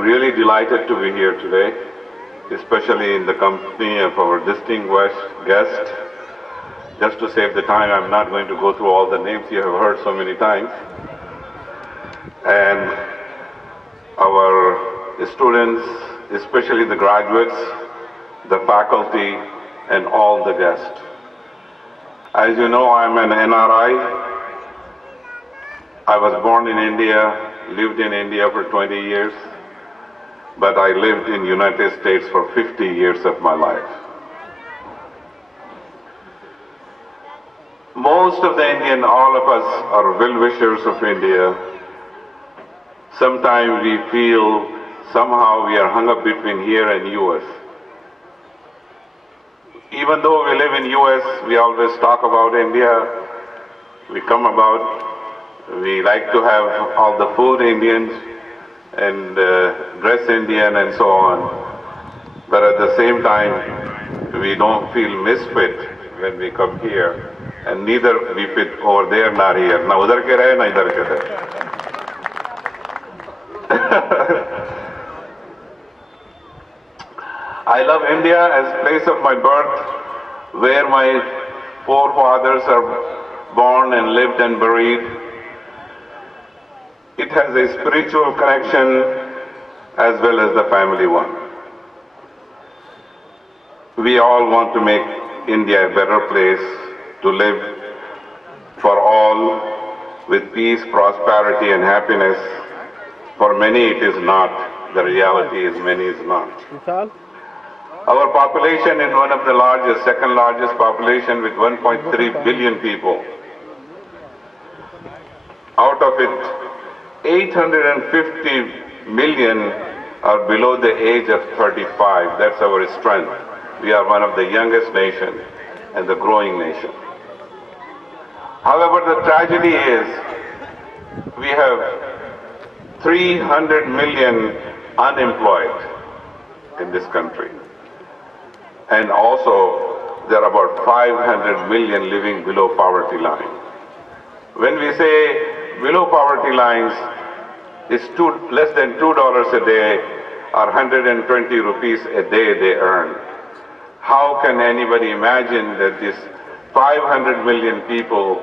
I'm really delighted to be here today, especially in the company of our distinguished guest. Just to save the time, I'm not going to go through all the names you have heard so many times. And our students, especially the graduates, the faculty, and all the guests. As you know, I'm an NRI. I was born in India, lived in India for 20 years, but I lived in the United States for 50 years of my life. Most of the Indian, all of us are well-wishers of India. Sometimes we feel somehow we are hung up between here and US. Even though we live in US, we always talk about India. We like to have all the food Indian and dress Indian and so on. But at the same time, we don't feel misfit when we come here. And neither we fit over there, not here. Na udhar ke rahe, na idhar ke rahe. I love India as place of my birth, where my forefathers are born and lived and buried. It has a spiritual connection as well as the family one. We all want to make India a better place to live for all with peace, prosperity and happiness. For many it is not. The reality is many is not. Our population is one of the largest, second largest population with 1.3 billion people. Out of it, 850 million are below the age of 35. That's our strength. We are one of the youngest nations and the growing nation. However, the tragedy is we have 300 million unemployed in this country. And also, there are about 500 million living below poverty line. When we say below poverty lines, it's less than $2 a day or 120 rupees a day they earn. How can anybody imagine that these 500 million people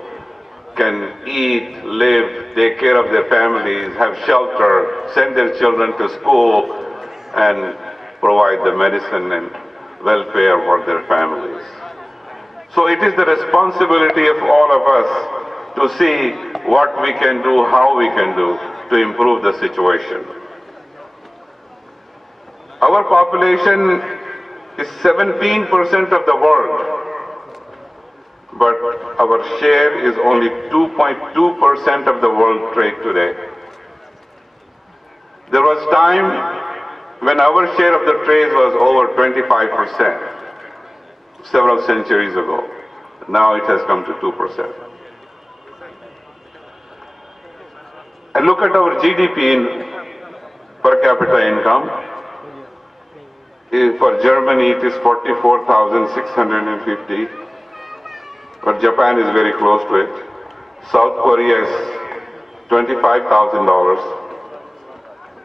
can eat, live, take care of their families, have shelter, send their children to school, and provide the medicine and welfare for their families? So it is the responsibility of all of us to see what we can do, how we can do to improve the situation. Our population is 17% of the world, but our share is only 2.2% of the world trade today. There was time when our share of the trade was over 25%, several centuries ago. Now it has come to 2%. And look at our GDP in per capita income. For Germany it is 44,650. But Japan is very close to it. South Korea is $25,000.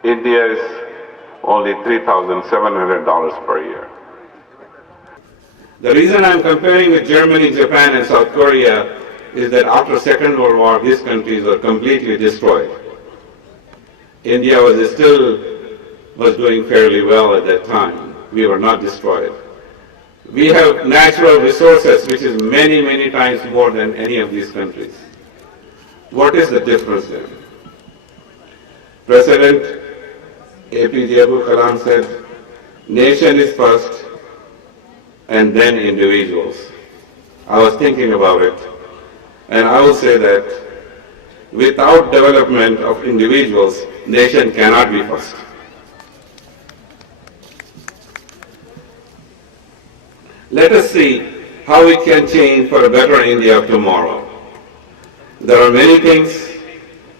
India is only $3,700 per year. The reason I'm comparing with Germany, Japan and South Korea is that after Second World War, these countries were completely destroyed. India was doing fairly well at that time. We were not destroyed. We have natural resources which is many, many times more than any of these countries. What is the difference then? President APJ Abdul Kalam said, nation is first and then individuals. I was thinking about it, and I will say that without development of individuals, nation cannot be first. Let us see how we can change for a better India of tomorrow. There are many things,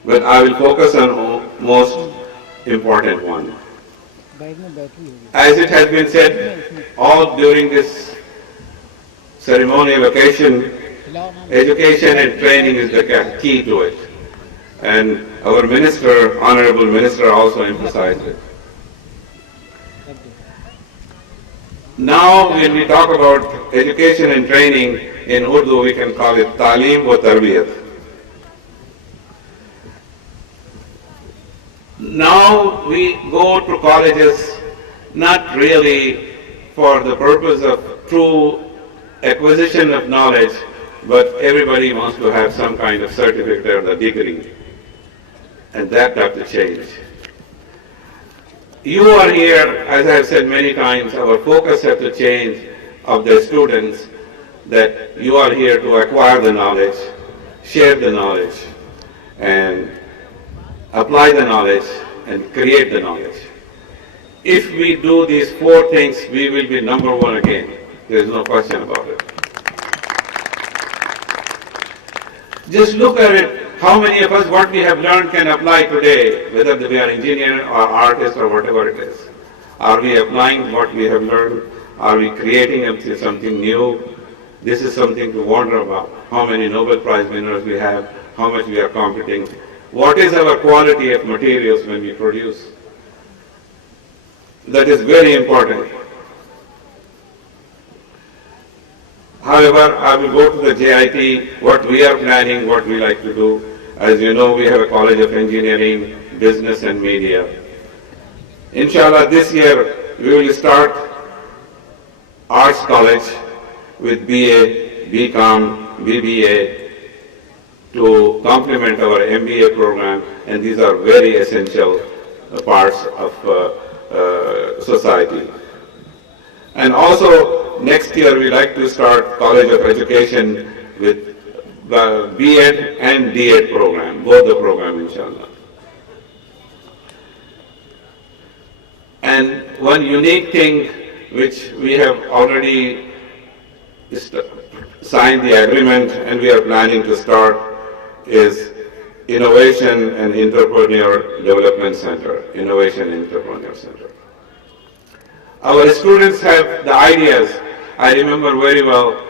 but I will focus on most important one. As it has been said all during this ceremonial occasion, education and training is the key to it. And our minister, Honorable Minister, also emphasized it. Now, when we talk about education and training in Urdu, we can call it Talim wa Tarbiyat. Now we go to colleges not really for the purpose of true acquisition of knowledge, but everybody wants to have some kind of certificate or the degree. And that got to change. You are here, as I have said many times, our focus has to change of the students, that you are here to acquire the knowledge, share the knowledge, and apply the knowledge, and create the knowledge. If we do these four things, we will be number one again. There is no question about it. Just look at it. How many of us, what we have learned can apply today, whether we are engineer or artist or whatever it is? Are we applying what we have learned? Are we creating something new? This is something to wonder about. How many Nobel Prize winners we have, how much we are competing. What is our quality of materials when we produce? That is very important. However, I will go to the JIT, what we are planning, what we like to do. As you know, we have a College of Engineering, Business and Media. Inshallah, this year we will start Arts College with BA, BCom, BBA to complement our MBA program, and these are very essential parts of society. And also, next year we like to start College of Education with B.Ed and D.Ed program, both the program, inshallah. And one unique thing which we have already signed the agreement and we are planning to start is Innovation and Entrepreneur Development Center, Innovation and Entrepreneur Center. Our students have the ideas. I remember very well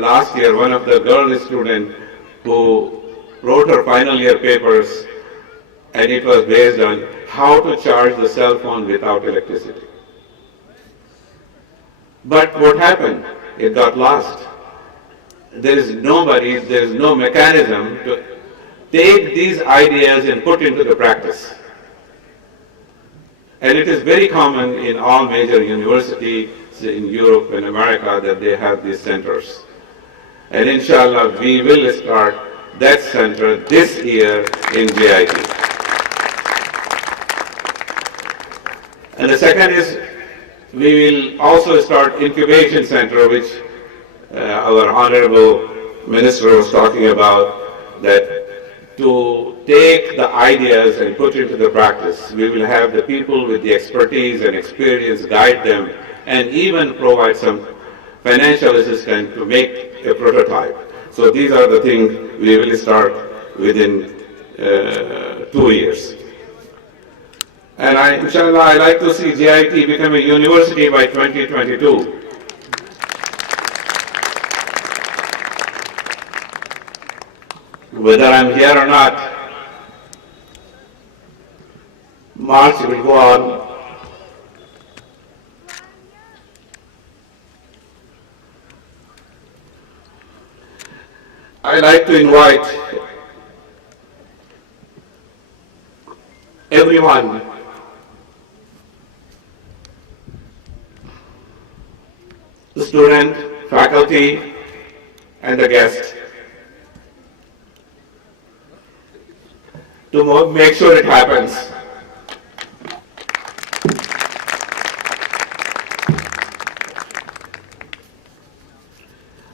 last year, one of the girl students who wrote her final year papers, and it was based on how to charge the cell phone without electricity. But what happened? It got lost. There is nobody, there is no mechanism to take these ideas and put into the practice. And it is very common in all major universities in Europe and America that they have these centers. And inshallah, we will start that center this year in JIT. And the second is, we will also start incubation center, which our Honorable Minister was talking about, that to take the ideas and put into the practice. We will have the people with the expertise and experience guide them and even provide some financial assistance to make a prototype. So these are the things we will start within 2 years. And inshallah, I like to see JIT become a university by 2022. Whether I'm here or not, March will go on. I like to invite everyone the student, faculty, and the guest to make sure it happens.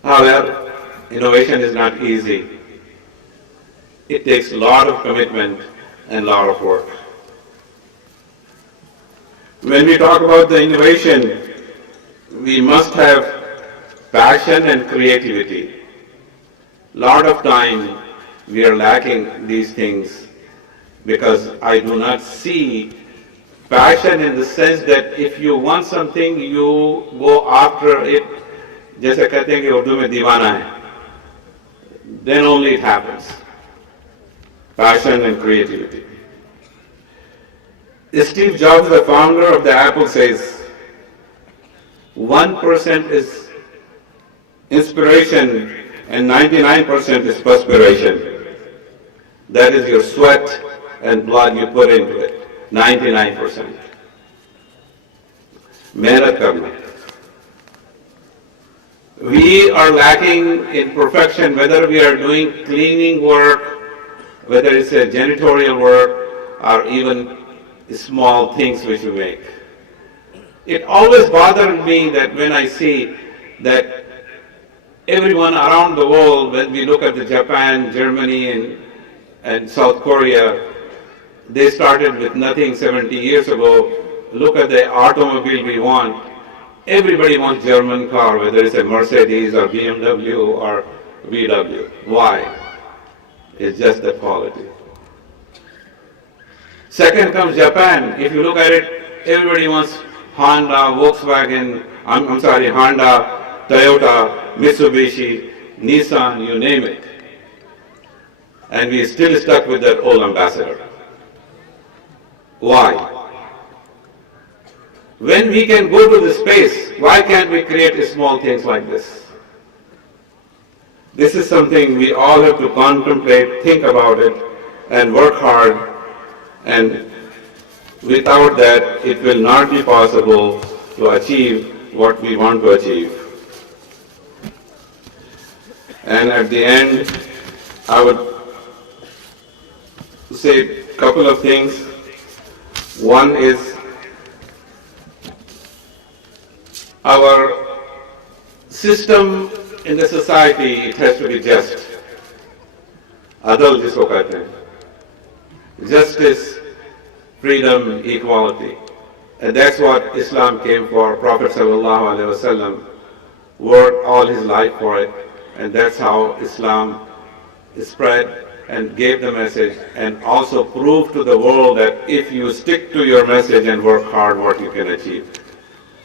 However, innovation is not easy. It takes a lot of commitment and a lot of work. When we talk about the innovation, we must have passion and creativity. A lot of time we are lacking these things because I do not see passion in the sense that if you want something, you go after it. जैसे कहते हैं कि उर्दू में दीवाना है, then only it happens. Passion and creativity. Steve Jobs, the founder of the Apple, says, 1% is inspiration and 99% is perspiration. That is your sweat and blood you put into it, 99%. Mehnat karna. We are lacking in perfection, whether we are doing cleaning work, whether it's a janitorial work, or even small things which we make. It always bothered me that when I see that everyone around the world, when we look at the Japan, Germany, and South Korea, they started with nothing 70 years ago. Look at the automobile we want. Everybody wants German car, whether it's a Mercedes or BMW or VW. Why? It's just the quality. Second comes Japan. If you look at it, everybody wants Honda, Volkswagen, Honda, Toyota, Mitsubishi, Nissan, you name it. And we are still stuck with that old ambassador. Why? When we can go to the space, why can't we create small things like this? This is something we all have to contemplate, think about it, and work hard. And without that, it will not be possible to achieve what we want to achieve. And at the end, I would say a couple of things. One is our system in the society, it has to be just. Adal jisko kehte hain. Justice, freedom, equality. And that's what Islam came for. Prophet ﷺ worked all his life for it. And that's how Islam spread and gave the message and also proved to the world that if you stick to your message and work hard, what you can achieve.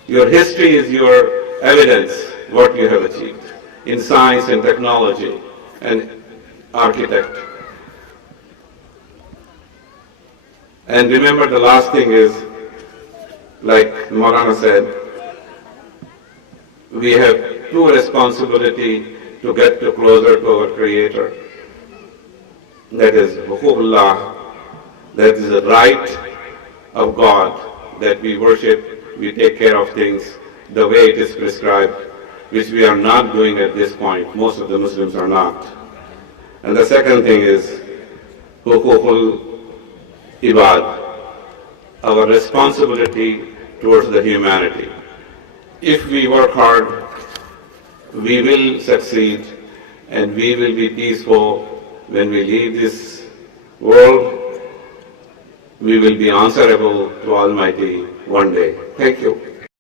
Your history is your evidence, what you have achieved in science and technology and architect. And remember, the last thing is, like Maulana said, we have true responsibility to get closer to our Creator. That is Huququllah, that is the right of God, that we worship, we take care of things the way it is prescribed, which we are not doing at this point. Most of the Muslims are not. And the second thing is Huququl Ibad, our responsibility towards the humanity. If we work hard, we will succeed and we will be peaceful when we leave this world. We will be answerable to Almighty one day. Thank you.